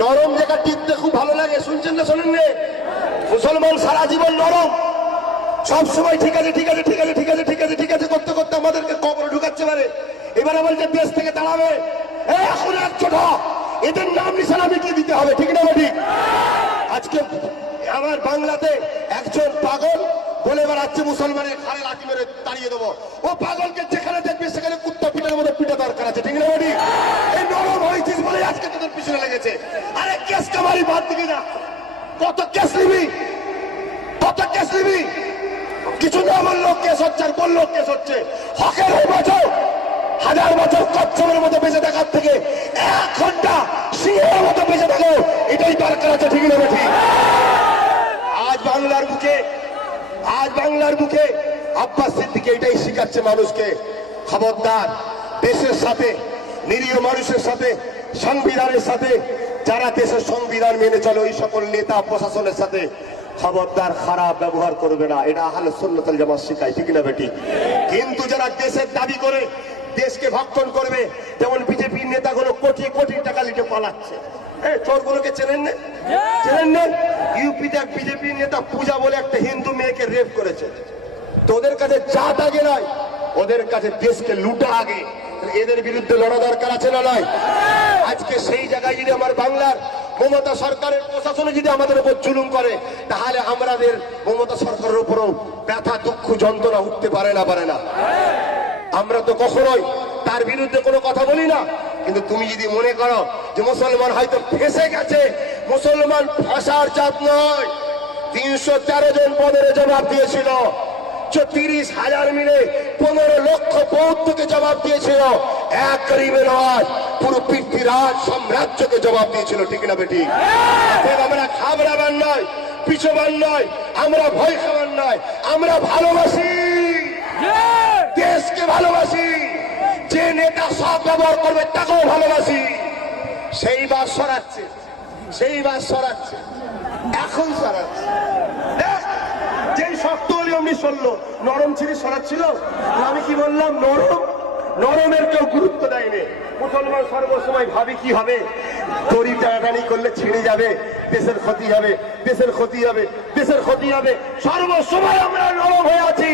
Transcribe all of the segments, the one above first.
নরম জায়গা টিপতে খুব ভালো লাগে, শুনছেন না শোনেন না? মুসলমান সারা জীবন নরম, সব সময় ঠিক আছে ঠিক আছে ঠিক আছে ঠিক আছে ঠিক আছে ঠিক আছে করতে করতে আমাদেরকে কবরে ঢুকাচ্ছে পারে। এবার বলছে দেশ থেকে দাঁড়াবে, এখন একজোট হ, এদের নাম নিশানা মিটিয়ে দিতে হবে, ঠিক না ঠিক? আজকে আমার বাংলাতে একজন পাগল বলে বেড়াচ্ছে মুসলমানের ঘাড়ে লাঠি মেরে তাড়িয়ে দেবো। ও পাগলকে যেখানে দেখবে সেখানে কুত্তা পিটার মতো পিটা দরকার আছে, ঠিক না ঠিক? এই নরম হয়েছিস বলে আজকে তোদের পিছনে লেগেছে। আরে কেস কামারি বাদ দিবি না, কত কেস নিবি, কত কেস নিবি? কিছু না বললো কেস হচ্ছে, আর বললো কেস হচ্ছে। হকের হয়ে বছর হাজার বছর কচ্ছপের মতো বেঁচে থাকার থেকে 1 ঘন্টা সিংহের মতো বেঁচে থাকো, এটাই দরকার আছে, ঠিক না ঠিক? আজ বাংলার বুকে আব্বাস সিদ্দিকী এটাই শিখাচ্ছে মানুষকে, খবরদার দেশের সাথে, নিরীহ মানুষের সাথে, সংবিধানের সাথে, যারা দেশের সংবিধান মেনে চলে ওই সকল নেতা প্রশাসনের সাথে খবরদার খারাপ ব্যবহার করবে না। এটা আহলে সুন্নাত ওয়াল জামাত শিখায়, ঠিক না বেটি? কিন্তু যারা দেশের দাবি করে দেশকে ভক্ষণ করবে, যেমন বিজেপির নেতাগুলো কোটি কোটি টাকা লিটে পালাচ্ছে, চোরগুলোকে চেনেন না? চেনেন না? ইউপিতে এক বিজেপির নেতা পূজা বলে একটা হিন্দু মেয়েকে রেপ করেছে। তো ওদের কাছে জাত আগে নয়, ওদের কাছে দেশকে লুটা আগে। এদের বিরুদ্ধে লড়া দরকার আছে না নয়? আজকে সেই জায়গায় যদি আমার বাংলার মমতা সরকারের প্রশাসনে যদি আমাদের উপর জুলুম করে, তাহলে আমাদের মমতা সরকারের উপরও ব্যথা দুঃখ যন্ত্রণা উঠতে পারে না। আমরা তো কখনোই তার বিরুদ্ধে কোনো কথা বলি না, কিন্তু তুমি যদি মনে করো যে মুসলমান হয়তো ফেসে গেছে, মুসলমান ফাঁসার জাত নয়। 313 জন পদের জবাব দিয়েছিল, 30,000 মিলে 15 লক্ষ বৌদ্ধকে জবাব দিয়েছিল, এক গরিবের নয়, পুরো পৃথ্বীরাজ সাম্রাজ্যকে জবাব দিয়েছিল, ঠিক না বেটি? আমরা খাবরাবার নয়, পিছবার নয়, আমরা ভয় খাবার নয়, আমরা ভালোবাসি, দেশকে ভালোবাসি, যে নেতা সব ব্যবহার করবে তাকেও ভালোবাসি। সেই বাস সরাচ্ছে, এখন সরাচ্ছে। যেই শক্ত হলে অমনি সরল, নরম ছিঁড়ে সরাচ্ছিল। আমি কি বললাম? নরমের কেউ গুরুত্ব দেয়নি। মুসলমান সর্বসময় ভাবে কি হবে, দড়ি টানাটানি করলে ছিঁড়ে যাবে, দেশের ক্ষতি হবে। সর্বসময় আমরা নরম হয়ে আছি।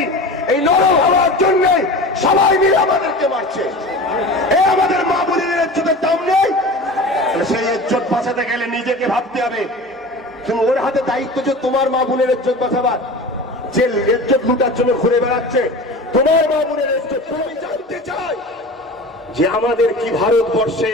এই নরম হওয়ার জন্য সবাই মিলে আমাদেরকে মারছে। আমাদের মা বোনের ইজ্জতের দাম নেই। সেই ইজ্জত বাঁচাতে গেলে নিজেকে ভাবতে হবে, তুমি ওর হাতে দায়িত্ব যে তোমার মা বোনের ইজ্জত বাঁচাবার। যে ইজ্জত লুটার জন্য ঘুরে বেড়াচ্ছে, তোমার মা বোনের ইজ্জত। তুমি জানতে চাই যে আমাদের কি ভারতবর্ষে